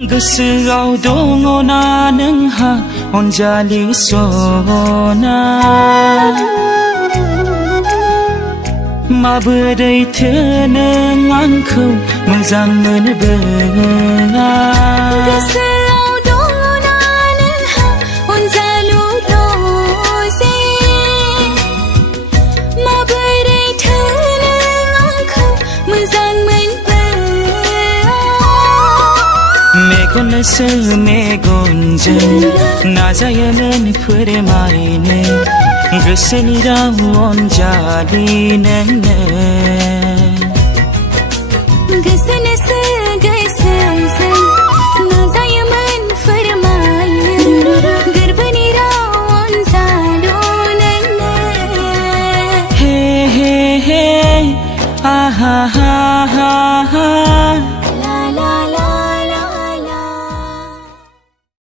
गोसोआव दङना नोंहा अनजालि सना माबोरैथो नों आंखौ मोजां मोनबोआ मेगनसो मेगनजों नाजायोमोन फोरमायनो गोसोनि राव अनजालि नोंनो